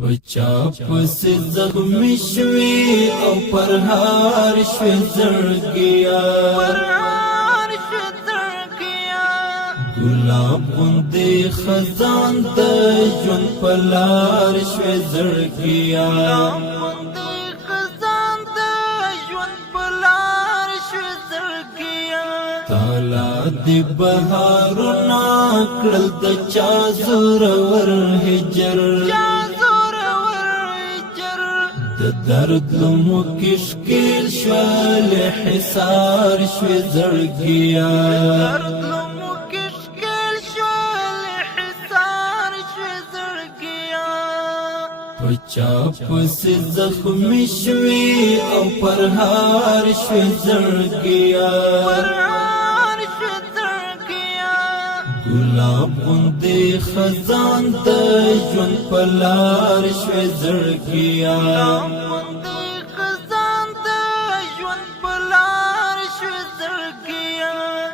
پچا پس زخمی شوی او پرهار شوی زړګیا گلاب غوندې خزان د ژوند په لار شوی زړګیا تالا دی بهارونه کړل د چا زورور هجر د درد لمو کشکیل شوال حصار شوی زړګیا پچا پس زخمی شوی او پرهار شوی زړګیا گلاب غوندې خزان د ژوند په لار شوی زړګیا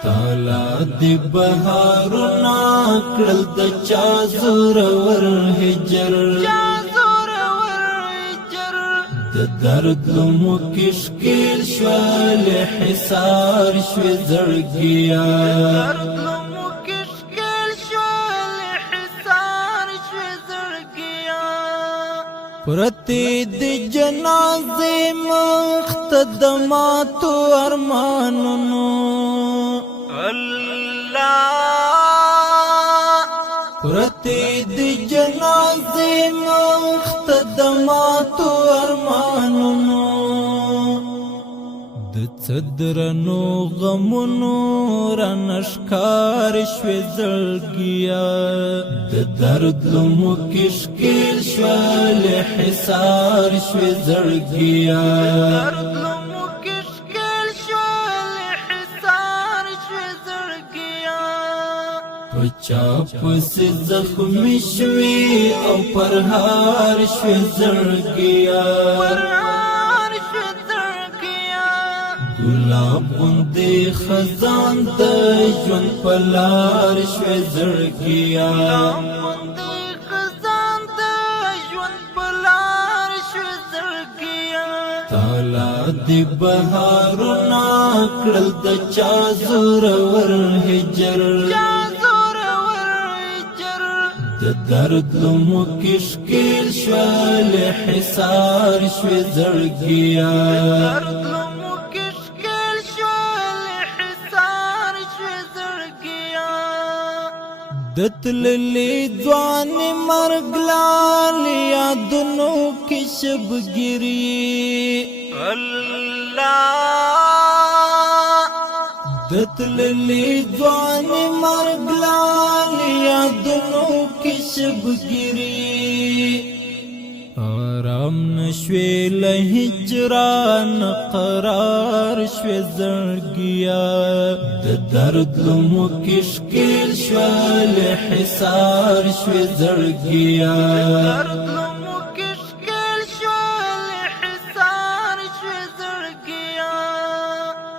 تالا دی بهارونه کړل د چا زورور هجر د درد لمو کشکیل شوال حصار شوی زړګیا پرتی دی جنازی مختدماتو ارمانونو پرتی دی جنازی مختدماتو ارمانونو د صدرنو غمونو رانشکار شوی زړګیا د درد لمو کشکیل شوال حصار شوی زړګیا پچا پس زخمی شوی او پرهار شوی زړګیا گلاب غوندې خزان د ژوند په لار شوی زړګیا تالا دی بهارونه کړل د چا زورور هجر د درد لمو کشکیل شوال حصار شوی زړګیا دتللی ځوان مرګلال یادونو کې شبګری دتللی ځوان مرګلال یادونو کې شبګری آرام نشوی له هجران قرار شوی زړګیا د درد لمو کشکیل شوال حصار شوی زړګیا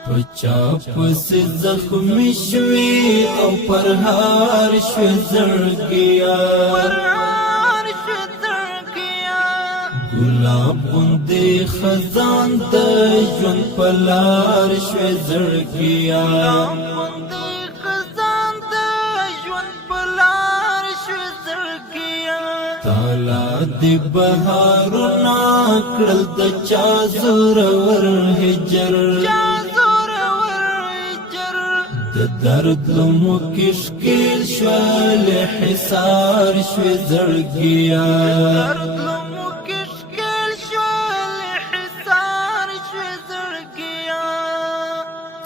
پچا پس زخمی شوی او پرهار شوی زړګیا گلاب غوندې خزان د ژوند په لار شوی زړګیا تالا دی بهارونه کړل د چا زورور هجر د درد لمو کشکیل شوال حصار شوی زړګیا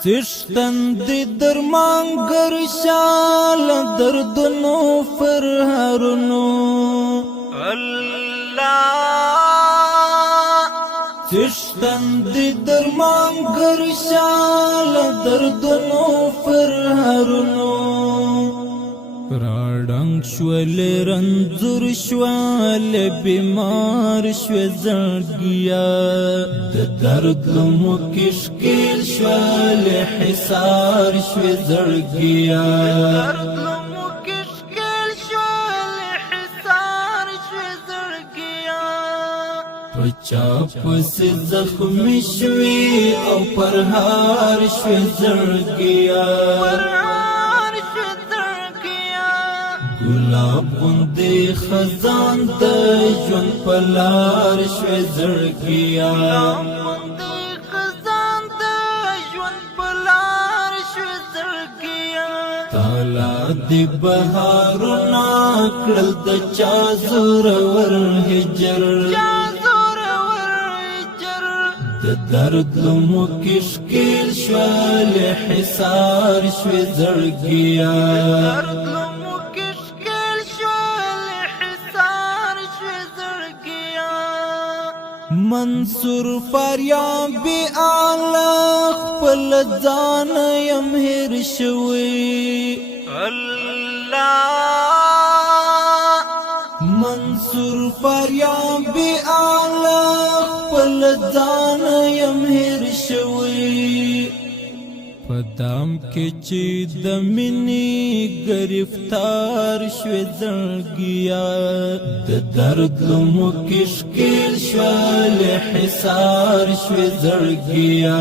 چشتن دی درمانگر شال دردنو فرهرنو چشتن دی درمانگر شال دردنو فرهرنو راډنګ شول رنځور شول بیمار شو زړګیا د درد لمو کشکیل شول حصار شو زړګیا پچا پس زخمی شوی او پرهار شوی زړګیا گلاب غوندې خزان د ژوند په لار شوی زړګیا تالا دی بهارونه کړل د چا زورور هجر د درد لمو کشکیل شوال حصار شوی زړګیا منصور فریابی آلا خپل ځان یم هیر شوی منصور فریابی آلا خپل ځان یم هیر شوی پدام کې چې د مینې گرفتار شوی زړګیا د درد لمو کشکیل شوال حصار شوی زړګیا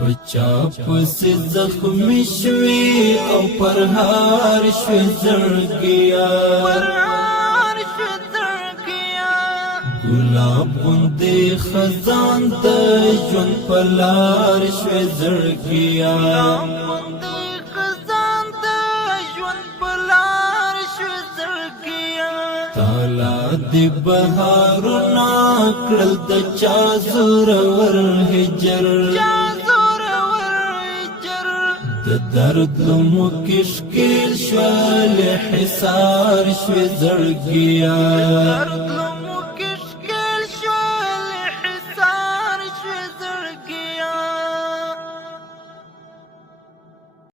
پچا پس زخمی شوی او پرهار شوی زړګیا گلاب غوندې خزان د ژوند په لار شوی زړګیا تالا دی بهارونه کړل د چا زورور هجر د درد لمو کشکیل شوال حصار شوی زړګیا